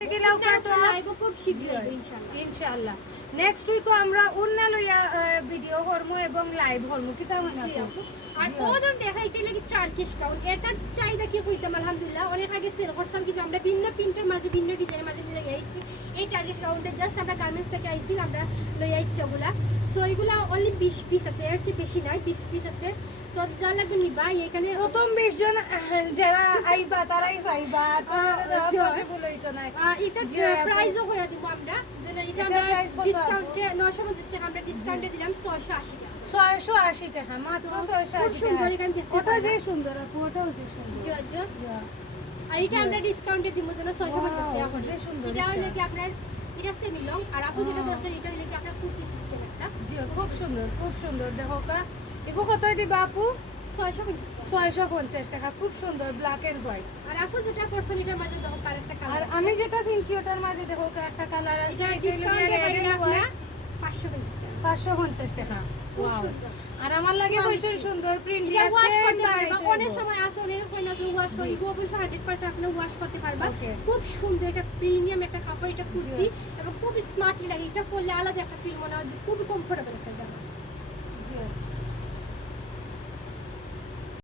খুব শীঘ্রই ইনশাআল্লাহ নেক্সট উইকও আমরা অন্য লইয়া ভিডিও করবো এবং লাইভ করবো কি তেমন আর ওজন দেখা এটা লাগি টার্কিশ গাউন এটার চাহিদা কি হইতাম আলহামদুলিল্লাহ অনেক আগে সেল করতাম কিন্তু আমরা ভিন্ন প্রিন্টের মাঝে ভিন্ন ডিজাইনের মাঝে নিয়ে আইছি এই টার্কিশ গাউনটা জাস্ট আমরা গার্মেন্টস থেকে আইছি আমরা লই আইছি ওগুলা সো এগুলা অনলি 20 পিস আছে এর চেয়ে বেশি নাই 20 পিস আছে সো যা লাগবে নিবা এখানে প্রথম 20 জন যারা আইবা তারাই পাইবা পসিবল হইতো না এটা প্রাইসও হয়ে দিব আমরা যেটা এটা আমরা ডিসকাউন্টে 950 টাকা আমরা ডিসকাউন্টে দিলাম 680 টাকা 680 টাকা মাত্র 680 সুন্দর এখান থেকে ওটা যে সুন্দর ওটাও যে সুন্দর আর এটা আমরা ডিসকাউন্টে দিব জন্য 650 টাকা করে এটা হলো কি আপনার এটা সেমি লং আর আপু যেটা করছেন এটা হলো কি আপনার কুর্তি সিস্টেম একটা জি খুব সুন্দর দেখো কা এগো কত দিবা আপু 650 টাকা খুব সুন্দর ব্ল্যাক এন্ড হোয়াইট আর আপু যেটা করছেন এটার মাঝে দেখো আরেকটা কালার আর আমি যেটা কিনছি ওটার মাঝে দেখো একটা কালার আছে ডিসকাউন্টে পাইলে আপনারা 550 টাকা 550 টাকা ওয়াও আর আমার লাগে কইছেন সুন্দর প্রিন্ট এটা আছে ওয়াশ করতে পারবা অনেক সময় আছে অনেক হয় না তুমি ওয়াশ করি গো অবশ্যই 100% আপনি ওয়াশ করতে পারবা খুব সুন্দর একটা প্রিমিয়াম একটা কাপড় এটা কুর্তি এবং খুব স্মার্টলি লাগে এটা পরলে আলাদা একটা ফিল মনে হয় খুব কমফোর্টেবল একটা জামা